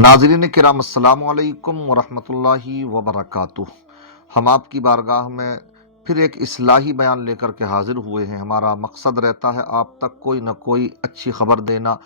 नाज़रीन किराम अस्सलामु अलैकुम वरहमतुल्लाहि वबरकातुह। हम आपकी बारगाह में फिर एक इस्लाही बयान लेकर के हाजिर हुए हैं। हमारा मकसद रहता है आप तक कोई न कोई अच्छी खबर देना,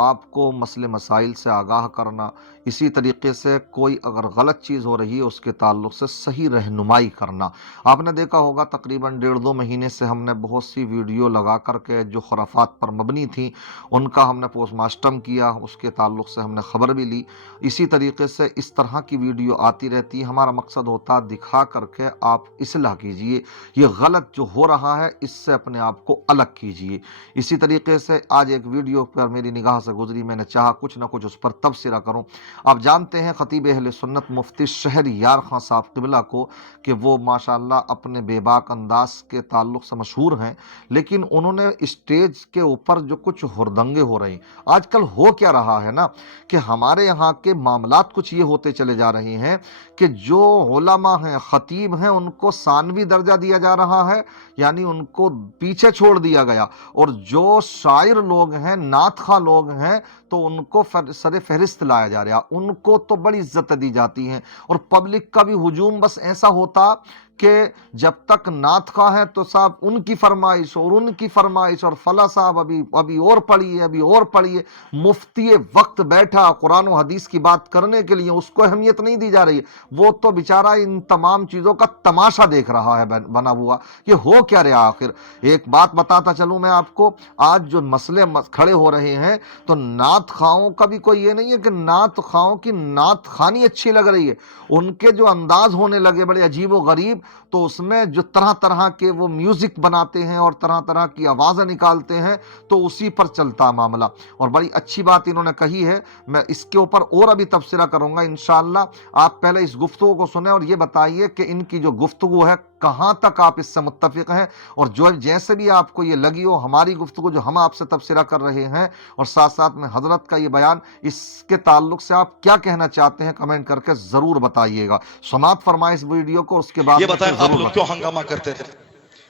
आपको मसले मसाइल से आगाह करना, इसी तरीके से कोई अगर गलत चीज़ हो रही है उसके ताल्लुक़ से सही रहनुमाई करना। आपने देखा होगा तकरीबन 1.5-2 महीने से हमने बहुत सी वीडियो लगा करके जो खुराफात पर मबनी थी उनका हमने पोस्टमार्टम किया, उसके ताल्लुक़ से हमने ख़बर भी ली। इसी तरीके से इस तरह की वीडियो आती रहती है। हमारा मकसद होता है दिखा करके आप इस्लाह कीजिए, ये गलत जो हो रहा है इससे अपने आप को अलग कीजिए। इसी तरीके से आज एक वीडियो पर मेरी निगाह से गुजरी, मैंने चाहा कुछ ना कुछ उस पर तबसरा करूं। आप जानते हैं खतीब अहले सुन्नत मुफ्ती शहरयार खां साहब क़िबला को कि वो माशाअल्लाह अपने बेबाक अंदाज के ताल्लुक़ से मशहूर हैं, लेकिन उन्होंने स्टेज के ऊपर जो कुछ हुरदंगे हो रही आजकल हो क्या रहा है ना कि हमारे यहाँ के मामलात कुछ ये होते चले जा रहे हैं कि जो उलमा हैं, खतीब हैं, उनको सानवी दर्जा दिया जा रहा है, यानी उनको पीछे छोड़ दिया गया, और जो शायर लोग हैं, नात खां लोग हैं, तो उनको सरे फहरिस्त लाया जा रहा, उनको तो बड़ी इज्जत दी जाती है। और पब्लिक का भी हुजूम बस ऐसा होता कि जब तक नात खां है तो साहब उनकी फरमाइश और उनकी फरमाइश, और फला साहब अभी और पढ़िए, अभी और पढ़िए। मुफ्ती वक्त बैठा कुरान और हदीस की बात करने के लिए, उसको अहमियत नहीं दी जा रही। वो तो बेचारा इन तमाम चीज़ों का तमाशा देख रहा है बना हुआ। ये हो क्या रहा आखिर? एक बात बताता चलूँ मैं आपको, आज जो मसले खड़े हो रहे हैं तो नात खाओं का भी कोई ये नहीं है कि नात खाओं की नात खानी अच्छी लग रही है, उनके जो अंदाज होने लगे बड़े अजीब व गरीब, तो उसमें जो तरह तरह के वो म्यूजिक बनाते हैं और तरह तरह की आवाज़ें निकालते हैं, तो उसी पर चलता मामला। और बड़ी अच्छी बात इन्होंने कही है, मैं इसके ऊपर और अभी तबसरा करूंगा इंशाअल्लाह। आप पहले इस गुफ्तगू को सुने और ये बताइए कि इनकी जो गुफ्तगू है कहाँ तक आप इससे मुत्तफिक हैं, और जो जैसे भी आपको ये लगी हो हमारी गुफ्तगू जो हम आपसे तबसरा कर रहे हैं, और साथ साथ में हजरत का ये बयान, इसके ताल्लुक से आप क्या कहना चाहते हैं कमेंट करके जरूर बताइएगा। समाप्त फरमाए इस वीडियो को, उसके बाद ये बताएं आप लोग क्यों हंगामा करते रहे,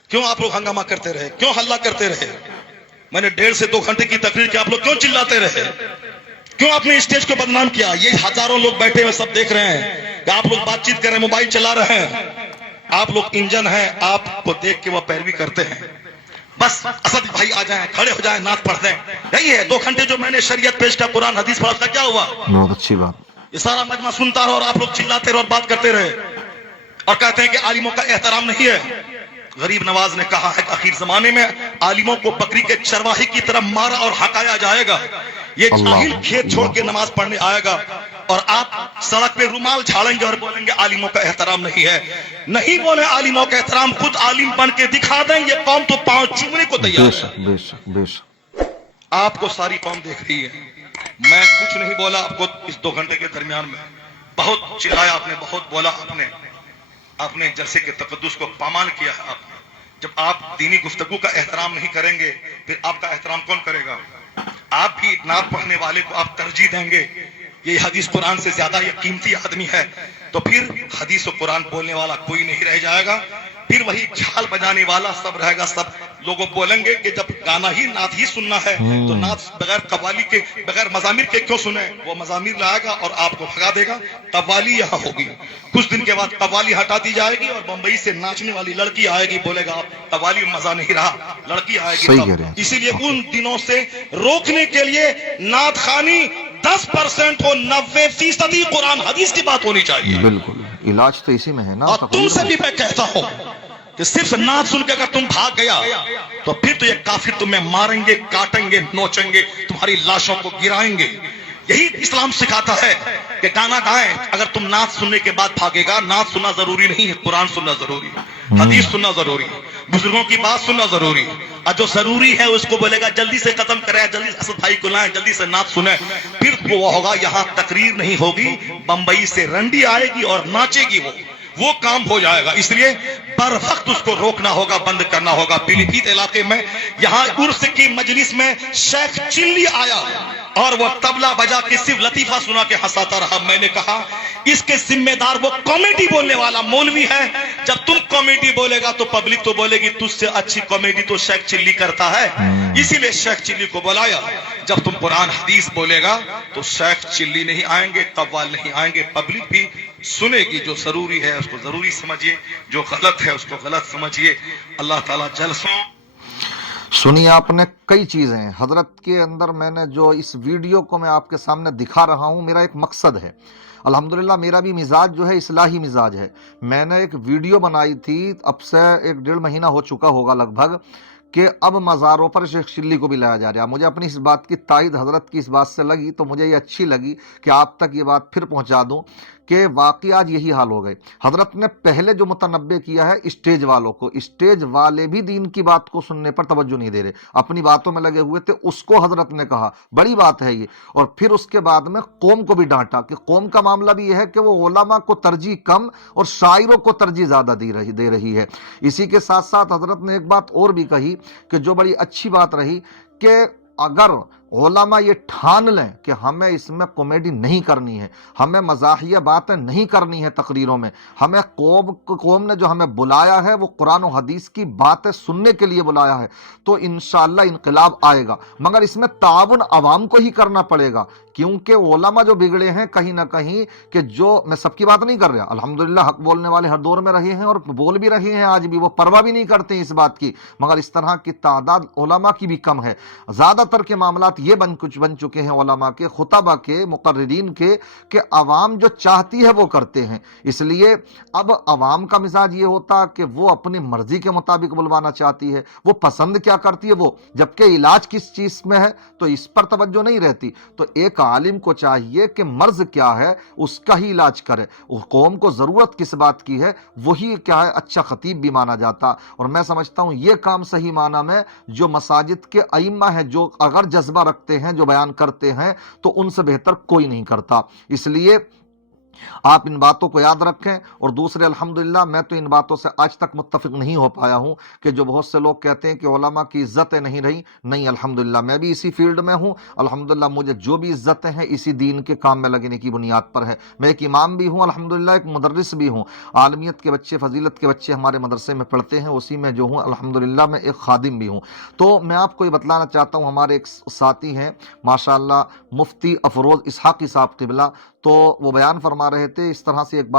क्यों आप लोग हंगामा करते रहे, क्यों हल्ला करते रहे? मैंने 1.5 से 2 घंटे की तकरीर की, आप लोग क्यों चिल्लाते रहे, क्यों आपने स्टेज को बदनाम किया? ये हजारों लोग बैठे हुए सब देख रहे हैं कि आप लोग बातचीत कर रहे हैं, मोबाइल चला रहे हैं, आप लोग इंजन हैं, आपको देख के वो पैरवी करते हैं। बस असद भाई आ जाएं, खड़े हो जाएं, नात पढ़ दें, यही है। 2 घंटे जो मैंने शरीयत पेश किया, कुरान हदीस पढ़ा, उसका क्या हुआ? बहुत अच्छी बात। ये सारा मजमा सुनता रहा और आप लोग चिल्लाते रहे और बात करते रहे और कहते हैं कि आलिमों का एहतराम नहीं है। गरीब नवाज ने कहा है कि आखिर जमाने में आलिमों को बकरी के चरवाही की तरह मारा और हकाया जाएगा। ये जाहिल खेत छोड़ के नमाज पढ़ने आएगा और आप सड़क पे रुमाल झाड़ेंगे और बोलेंगे आलिमों का एहतराम नहीं है। नहीं बोले आलिमों का एहतराम, खुद आलिम बन के दिखा दें, ये कौम तो पांव चूमने को तैयार है। बेशक बेशक। आपको सारी कौम देख रही है, मैं कुछ नहीं बोला आपको इस 2 घंटे के दरमियान में। बहुत चिल्लाया आपने, बहुत बोला आपने, आपने जलसे के तकद्दुस को पामाल किया है आपने। जब आप दीनी गुफ्तगू का एहतराम नहीं करेंगे, फिर आपका एहतराम कौन करेगा? आप भी नात पढ़ने वाले को आप तरजीह देंगे, ये हदीस कुरान से ज्यादा ये कीमती आदमी है, तो फिर हदीस और कुरान बोलने वाला कोई नहीं रह जाएगा। फिर वही झाल बजाने वाला सब रहेगा। सब लोगों बोलेंगे कि जब गाना ही नात ही सुनना है तो नात बगैर कव्वाली के, बगैर मजामिर के क्यों सुने? वो मजामिर लाएगा और आपको भगा देगा। कव्वाली यहाँ होगी, कुछ दिन के बाद कव्वाली हटा दी जाएगी और बंबई से नाचने वाली लड़की आएगी, बोलेगा आप कव्वाली में मजा नहीं रहा, लड़की आएगी। इसीलिए उन दिनों से रोकने के लिए नात खानी 10% हो, 90% कुरान हदीस की बात होनी चाहिए। बिल्कुल, इलाज तो इसी में है ना। और तुमसे भी मैं कहता हूं कि सिर्फ नात सुन के अगर तुम भाग गया तो फिर तो ये काफिर तुम्हें मारेंगे, काटेंगे, नोचेंगे, तुम्हारी लाशों को गिराएंगे। यही इस्लाम सिखाता है कि गाना गाएं। अगर तुम नात सुनने के बाद भागेगा, नात सुनना जरूरी नहीं है, कुरान सुनना जरूरी है, हदीस सुनना जरूरी है, बुजुर्गों की बात सुनना जरूरी है। और जो जरूरी है उसको बोलेगा जल्दी से खत्म करें, जल्दी से असद भाई को लाएं, जल्दी से नात सुने, फिर वो होगा। यहाँ तकरीर नहीं होगी, बंबई से रंडी आएगी और नाचेगी, वो काम हो जाएगा। इसलिए बर वक्त उसको रोकना होगा, बंद करना होगा। पीलीभीत इलाके में यहाँ उर्स की मजलिस में शेख चिल्ली आया और वो तबला बजा के सिर्फ लतीफा सुना के हंसाता रहा। मैंने कहा اس کے ذمہ دار وہ کامیڈی بولنے والا مولوی ہے. جب تم کامیڈی بولے گا تو پبلک تو بولے گی تجھ سے اچھی کامیڈی تو شیخ چلی کرتا ہے. اسی لیے شیخ چلی کو بلایا. جب تم قرآن حدیث بولے گا تو شیخ چلی نہیں آئیں گے, قوال نہیں آئیں گے, پبلک بھی سنے گی. جو ضروری ہے اس کو ضروری سمجھیے, جو غلط ہے اس کو غلط سمجھیے. اللہ تعالیٰ جلسوں. سنیے آپ نے کئی چیزیں ہیں حضرت کے اندر. میں نے جو اس ویڈیو کو میں آپ کے سامنے دکھا رہا ہوں, میرا ایک مقصد ہے. الحمدللہ میرا بھی مزاج جو ہے اصلاحی مزاج ہے. میں نے ایک ویڈیو بنائی تھی, اب سے 1-1.5 مہینہ ہو چکا ہوگا لگ بھگ, کہ اب مزاروں پر شیخ چلی کو بھی لایا جا رہا ہے. مجھے اپنی اس بات کی تائید حضرت کی اس بات سے لگی, تو مجھے یہ اچھی لگی کہ آپ تک یہ بات پھر پہنچا دوں کہ واقعی آج یہی حال ہو گئے. حضرت نے پہلے جو متنبع کیا ہے اسٹیج والوں کو, اسٹیج والے بھی دین کی بات کو سننے پر توجہ نہیں دے رہے, اپنی باتوں میں لگے ہوئے تھے. اس کو حضرت نے کہا بڑی بات ہے یہ, اور پھر اس کے بعد میں قوم کو بھی ڈانٹا کہ قوم کا معاملہ بھی یہ ہے کہ وہ علماء کو ترجیح کم اور شاعروں کو ترجیح زیادہ دے رہی ہے. اسی کے ساتھ ساتھ حضرت نے ایک بات اور بھی کہی کہ جو بڑی اچھی بات رہی, کہ اگر علماء یہ ٹھان لیں کہ ہمیں اس میں کامیڈی نہیں کرنی ہے, ہمیں مزاحیہ باتیں نہیں کرنی ہے تقریروں میں, ہمیں قوم نے جو ہمیں بلایا ہے وہ قرآن و حدیث کی باتیں سننے کے لیے بلایا ہے, تو انشاءاللہ انقلاب آئے گا. مگر اس میں تعاون عوام کو ہی کرنا پڑے گا, کیونکہ علماء جو بگڑے ہیں کہیں نہ کہیں, کہ جو میں سب کی بات نہیں کر رہا, الحمدللہ حق بولنے والے ہر دور میں رہے ہیں اور بول بھی رہے ہیں آج بھی, وہ پرواہ بھی نہیں کرتے اس بات کی, مگر اس طرح کی تعداد علماء کی بھی کم ہے. زیادہ تر کے معاملات یہ بن چکے ہیں علماء کے, خطبہ کے, مقررین کے, کہ عوام جو چاہتی ہے وہ کرتے ہیں. اس لیے اب عوام کا مزاج یہ ہوتا کہ وہ اپنی مرضی کے مطابق بلوانا چاہتی ہے, وہ پسند کیا کرتی ہے وہ, جبکہ علاج کس چیز میں ہے تو اس پر توجہ نہیں رہتی. تو ایک عالم کو چاہیے کہ مرض کیا ہے اس کا ہی علاج کرے, قوم کو ضرورت کس بات کی ہے وہی کیا ہے اچھا خطیب بھی مانا جاتا. اور میں سمجھتا ہوں یہ کام صحیح معنی میں جو مساجد کے ائمہ ہیں, جو اگر جذبہ رکھتے ہیں, جو بیان کرتے ہیں, تو ان سے بہتر کوئی نہیں کرتا. اس لیے آپ ان باتوں کو یاد رکھیں. اور دوسرے الحمدللہ میں تو ان باتوں سے آج تک متفق نہیں ہو پایا ہوں کہ جو بہت سے لوگ کہتے ہیں کہ علماء کی عزتیں نہیں رہی. نہیں, الحمدللہ میں بھی اسی فیلڈ میں ہوں, الحمدللہ مجھے جو بھی عزتیں ہیں اسی دین کے کام میں لگنے کی بنیاد پر ہے. میں ایک امام بھی ہوں, الحمدللہ ایک مدرس بھی ہوں, عالمیت کے بچے, فضیلت کے بچے ہمارے مدرسے میں پڑھتے ہیں, اسی میں جو ہوں الحمدللہ میں ایک خادم بھی ہوں. تو میں آپ کو یہ بتلانا چاہتا ہوں, ہمارے ایک ساتھی ہیں ماشاءاللہ مفتی افروز اسحاقی صاحب قبلہ, تو وہ بیان فرما رہے تھے اس طرح سے, ایک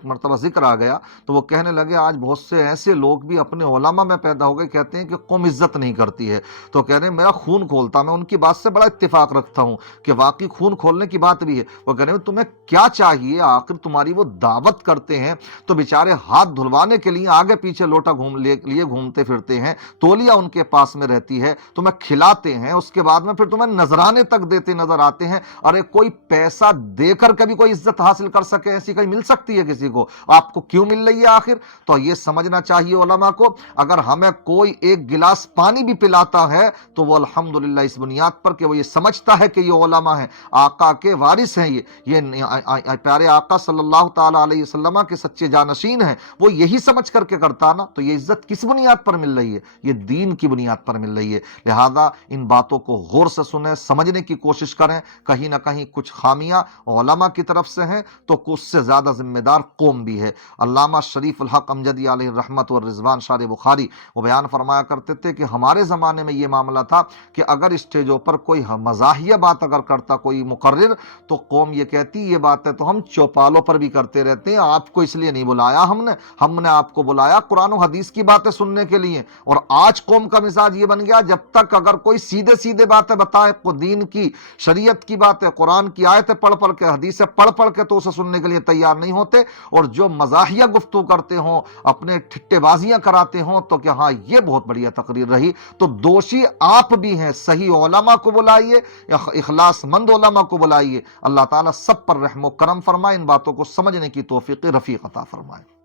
مرتبہ ذکر آ گیا, تو وہ کہنے لگے آج بہت سے ایسے لوگ بھی اپنے علماء میں پیدا ہو گئے, کہتے ہیں کہ قوم عزت نہیں کرتی ہے. تو کہہ رہے ہیں میرا خون کھولتا, میں ان کی بات سے بڑا اتفاق رکھتا ہوں کہ واقعی خون کھولنے کی بات بھی ہے. وہ کہہ رہے ہیں تمہیں کیا چاہیے, آخر تمہاری وہ دعوت کرتے ہیں تو بیچارے ہاتھ دھلوانے کے لیے آگے پیچھے لوٹا لیے گھومتے پھرتے ہیں, تولیہ ان کے پاس میں رہتی ہے, تمہیں کھلاتے ہیں, اس کے بعد میں پھر تمہیں نذرانے تک دیتے نظر آتے ہیں. ارے کوئی پیسہ دے کر کبھی کوئی عزت حاصل کر سکے ایسی کہیں مل سکتی ہے کسی کو؟ آپ کو کیوں مل رہی ہے آخر؟ تو یہ سمجھنا چاہیے علماء کو, اگر ہمیں کوئی ایک گلاس پانی بھی پلاتا ہے تو وہ الحمدللہ اس بنیاد پر کہ وہ یہ سمجھتا ہے کہ یہ علماء ہیں, آقا کے وارث ہیں, یہ پیارے آقا صلی اللہ تعالی علیہ وسلم کے سچے جانشین ہیں, وہ یہی سمجھ کر کے کرتا نا, تو یہ عزت کس بنیاد پر مل رہی ہے؟ یہ دین کی بنیاد پر مل رہی ہے. لہذا ان باتوں کو غور سے سنیں, سمجھنے کی کوشش کریں. کہیں نہ کہیں کچھ خامیاں علماء کی طرف سے ہیں تو اس سے زیادہ ذمہ دار قوم بھی ہے. علامہ شریف الحق امجدی علیہ الرحمت والرضوان شارح بخاری وہ بیان فرمایا کرتے تھے کہ ہمارے زمانے میں یہ معاملہ تھا کہ اگر اسٹیجوں پر کوئی مزاحیہ بات اگر کرتا کوئی مقرر, تو قوم یہ کہتی یہ باتیں تو ہم چوپالوں پر بھی کرتے رہتے ہیں, آپ کو اس لیے نہیں بلایا ہم نے آپ کو بلایا قرآن و حدیث کی باتیں سننے کے لیے. اور آج قوم کا مزاج یہ بن گیا, جب تک اگر کوئی سیدھے باتیں بتائے, دین کی شریعت کی باتیں, قرآن کی آیتیں پڑھ کے, حدیثیں پڑھ کے, تو اسے سننے کے لیے تیار نہیں ہوتے. اور جو مزاحیہ گفتگو کرتے ہوں, اپنے ٹھٹے بازیاں کراتے ہوں, تو کہ ہاں یہ بہت بڑھیا تقریر رہی, تو دوشی آپ بھی ہیں. صحیح علماء کو بلائیے, اخلاص مند علماء کو بلائیے. اللہ تعالیٰ سب پر رحم و کرم فرمائے, ان باتوں کو سمجھنے کی توفیق رفیق عطا فرمائے.